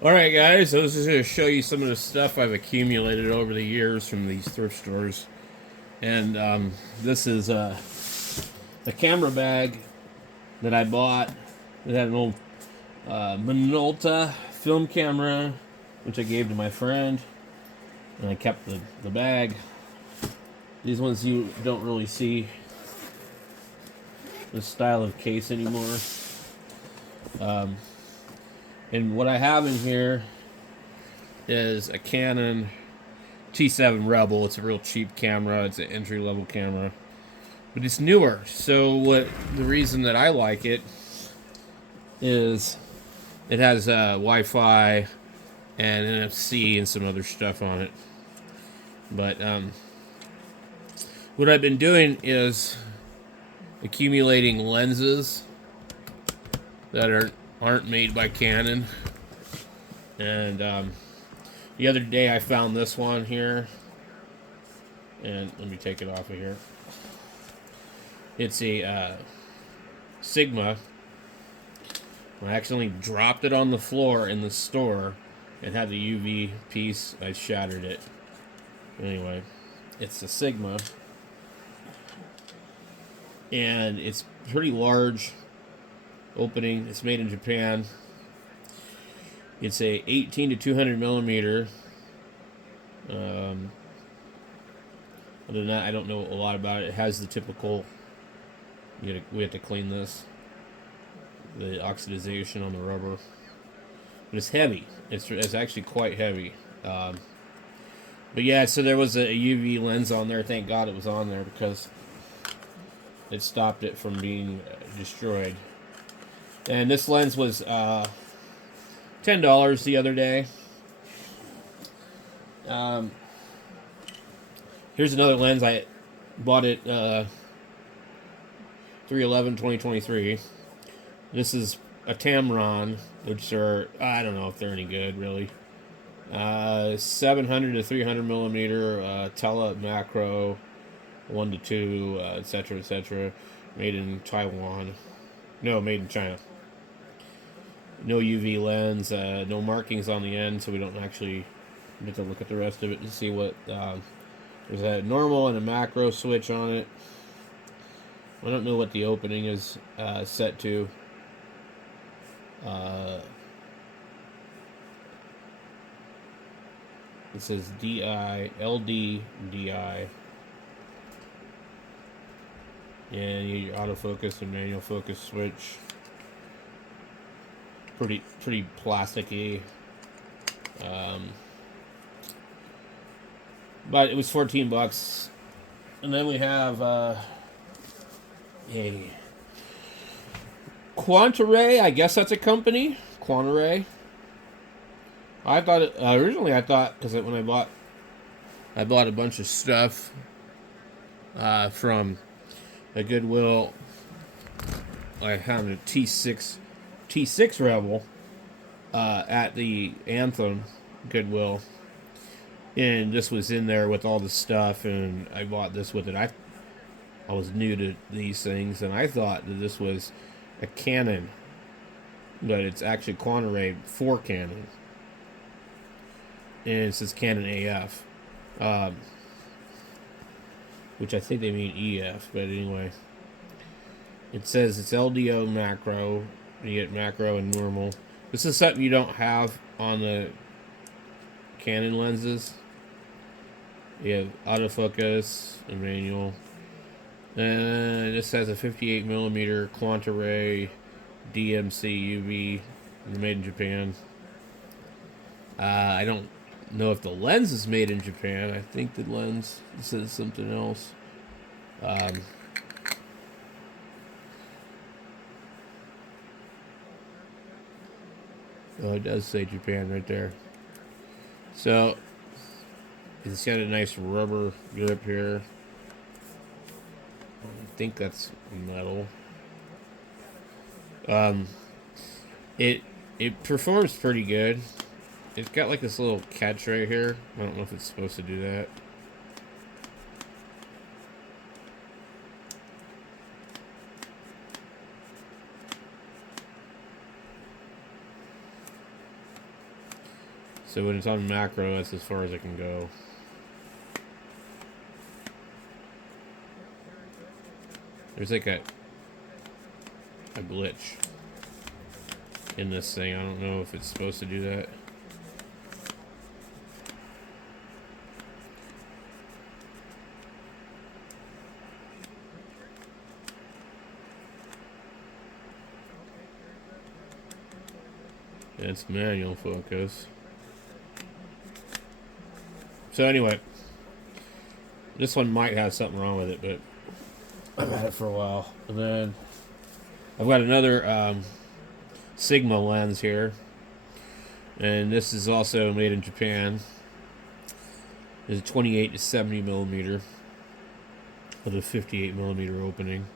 Alright guys, so this is going to show you some of the stuff I've accumulated over the years from these thrift stores. And this is a camera bag that I bought. It had an old Minolta film camera, which I gave to my friend. And I kept the bag. These ones you don't really see this style of case anymore. Um, and what I have in here is a Canon T7 Rebel. It's a real cheap camera. It's an entry level camera, but it's newer. So what the reason that I like it is it has Wi-Fi and NFC and some other stuff on it. But what I've been doing is accumulating lenses that aren't made by Canon. And the other day I found this one here, and let me take it off of here. It's a Sigma. I accidentally dropped it on the floor in the store. It had the UV piece. I shattered it. Anyway, it's a Sigma, and it's pretty large opening. It's made in Japan. It's a 18 to 200 millimeter. Other than that, I don't know a lot about it. It has the typical. We have to clean this. The oxidization on the rubber, but it's heavy. It's actually quite heavy. But yeah, so there was a UV lens on there. Thank God it was on there because it stopped it from being destroyed. And this lens was $10 the other day. Here's another lens. I bought it 3/11/2023. This is a Tamron, which are, I don't know if they're any good, really. 700 to 300 millimeter tele macro, 1 to 2, etc., etc. Made in Taiwan. No, made in China. No UV lens, no markings on the end, so we don't actually get to look at the rest of it to see what. There's a normal and a macro switch on it. I don't know what the opening is set to. It says DI, LD, DI. And you get your autofocus and manual focus switch. Pretty plasticky. But it was $14. And then we have a Quantaray, I guess that's a company. Quantaray. I thought originally because when I bought a bunch of stuff from a Goodwill. I had a T6 Rebel at the Anthem Goodwill, and this was in there with all the stuff, and I bought this with it. I was new to these things, and I thought that this was a Canon, but it's actually Quantaray for Canon. And it says Canon AF, which I think they mean EF, but anyway. It says it's LDO macro. You get macro and normal. This is something you don't have on the Canon lenses. You have autofocus and manual. And this has a 58 millimeter Quantaray DMC UV, made in Japan. I don't know if the lens is made in Japan. I think the lens says something else. Oh, it does say Japan right there. So it's got a nice rubber grip here. I think that's metal. It performs pretty good. It's got like this little catch right here. I don't know if it's supposed to do that. So when it's on macro, that's as far as it can go. There's like a glitch in this thing. I don't know if it's supposed to do that. It's manual focus. So anyway, this one might have something wrong with it, but I've had it for a while. And then I've got another Sigma lens here, and this is also made in Japan. It's a 28 to 70 millimeter with a 58 millimeter opening.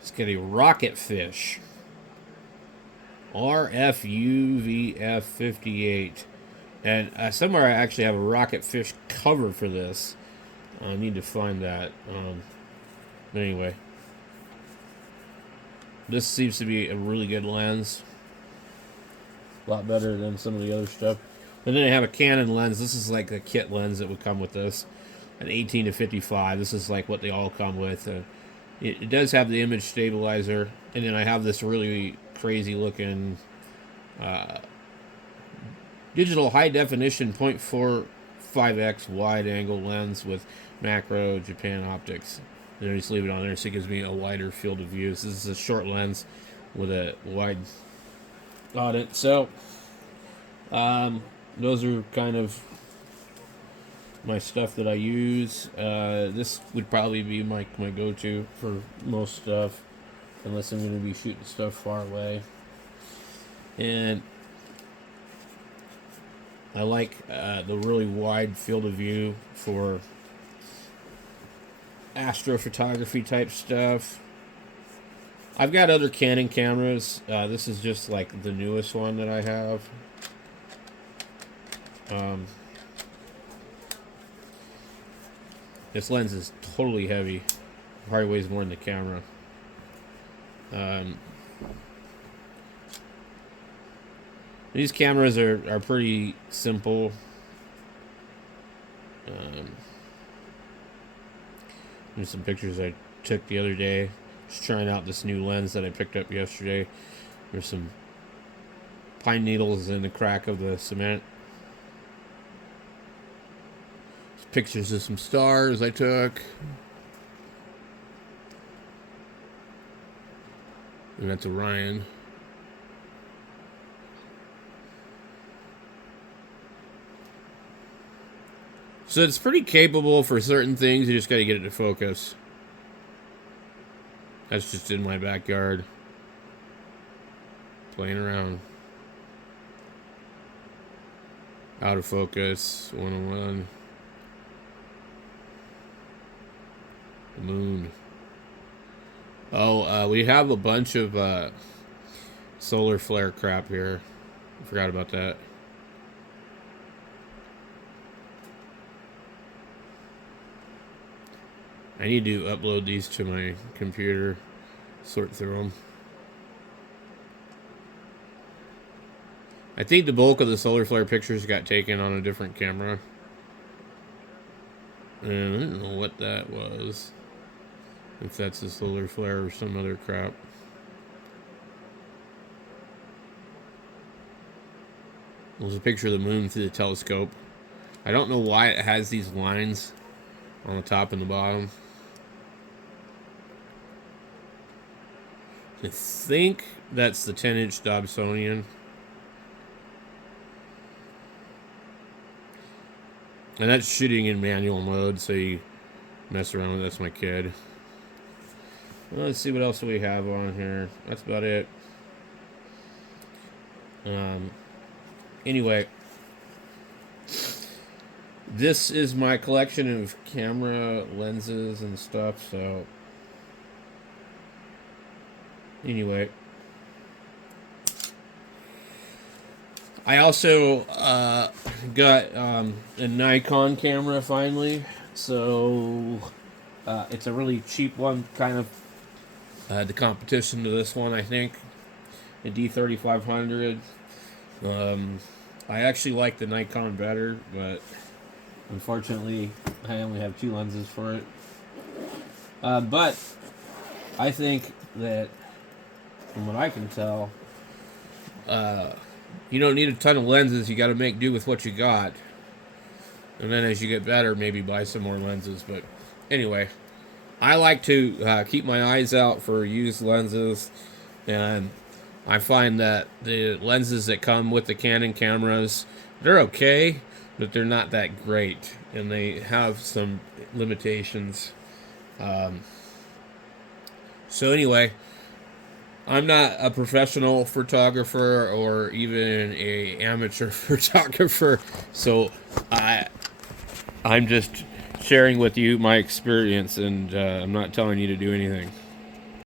It's got a rocket fish. RFUVF 58. And somewhere I actually have a rocket fish cover for this. I need to find that. But anyway, this seems to be a really good lens. A lot better than some of the other stuff. And then I have a Canon lens. This is like a kit lens that would come with this. An 18 to 55. This is like what they all come with. It does have the image stabilizer. And then I have this really crazy looking digital high definition 0.45x wide angle lens with macro Japan optics. And I just leave it on there so it gives me a wider field of view. So this is a short lens with a wide on it. So those are kind of my stuff that I use. This would probably be my go-to for most stuff, unless I'm going to be shooting stuff far away. And I like the really wide field of view for astrophotography type stuff. I've got other Canon cameras. This is just like the newest one that I have. This lens is totally heavy. Probably weighs more than the camera. These cameras are pretty simple. There's some pictures I took the other day. Just trying out this new lens that I picked up yesterday. There's some pine needles in the crack of the cement. There's pictures of some stars I took. And that's Orion. So it's pretty capable for certain things. You just got to get it to focus. That's just in my backyard. Playing around. Out of focus. 101. The moon. Oh, we have a bunch of solar flare crap here. I forgot about that. I need to upload these to my computer, sort through them. I think the bulk of the solar flare pictures got taken on a different camera. And I don't know what that was. If that's a solar flare or some other crap. There's a picture of the moon through the telescope. I don't know why it has these lines on the top and the bottom. I think that's the 10-inch Dobsonian. And that's shooting in manual mode, so you mess around with it. That's my kid. Well, let's see what else we have on here. That's about it. Anyway, this is my collection of camera lenses and stuff, so anyway, I also got a Nikon camera finally. So it's a really cheap one, kind of the competition to this one, I think. The D3500. I actually like the Nikon better, but unfortunately, I only have 2 lenses for it. But I think that, from what I can tell, you don't need a ton of lenses. You got to make do with what you got. And then as you get better, maybe buy some more lenses. But anyway, I like to keep my eyes out for used lenses. And I find that the lenses that come with the Canon cameras, they're okay, but they're not that great. And they have some limitations. So anyway, I'm not a professional photographer or even a amateur photographer, so I'm just sharing with you my experience, and I'm not telling you to do anything.